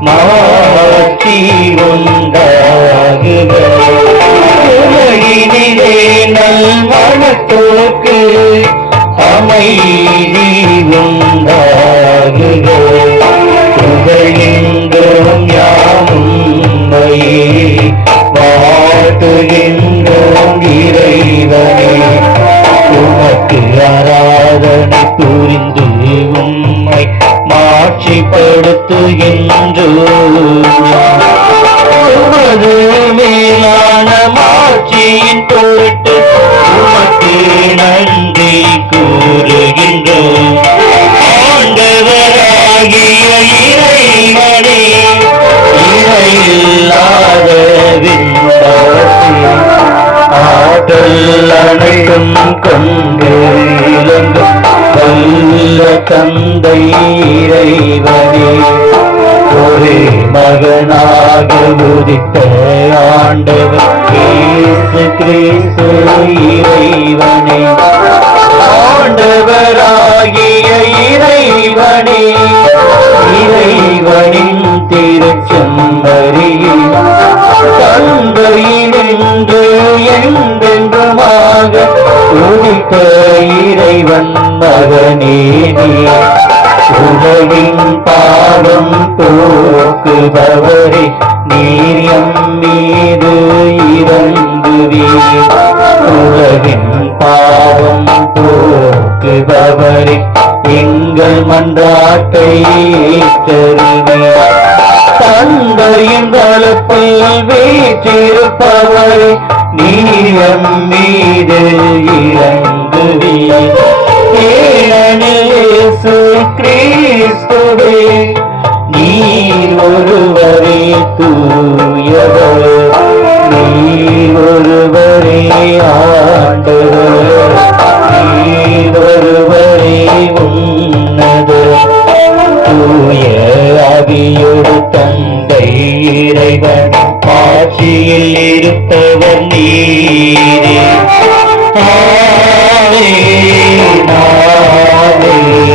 மாற்றி உலகினிலே நல்மணத்தோக்கு அமைதி உண்டாகுக. புகழ்கின்றோம் யாமும்மையே வாழ்த்துகின்றோம் இறைவனே. உமக்கு ஆராதனை புரிந்து மாட்சிப்படுத்துகின்றோம் உமது மேலான மாட்சியின் பொருட்டு உமக்கு நன்றி கூறுகின்றோம் ஆண்டவராகிய இறைவனே இணையில்லாத விண்ணரசே ஆற்றல் அனைத்தும் கொண்டு தந்தை இறைவனே ஒரே மகனாக உதித்த ஆண்டவர் இயேசு கிறிஸ்து இறைவனே. ஆண்டவராகிய இறைவனே இறைவனின் திருச்சம் மகனே நீ உலகின் பாவம் போக்குபவரே நீரியம் மீது இறங்குவீர். உலகின் பாவம் போக்குபவரே எங்கள் மன்றாட்டை ஏற்றருவீர். தந்தையின் வளத்தில் வீற்றிருப்பவரே நீரம் மீது இறங்குவீர். ஏனெனில் கிறிஸ்துவே நீர் ஒருவரே தூயவர். நீர் ஒருவரே ஆண்டவர். நீர் ஒருவரே உன்னது தூய அவியொரு தந்தை இறைவன். ஆட்சியில் இருப்பவர் நீரே. ஆமென், Amém.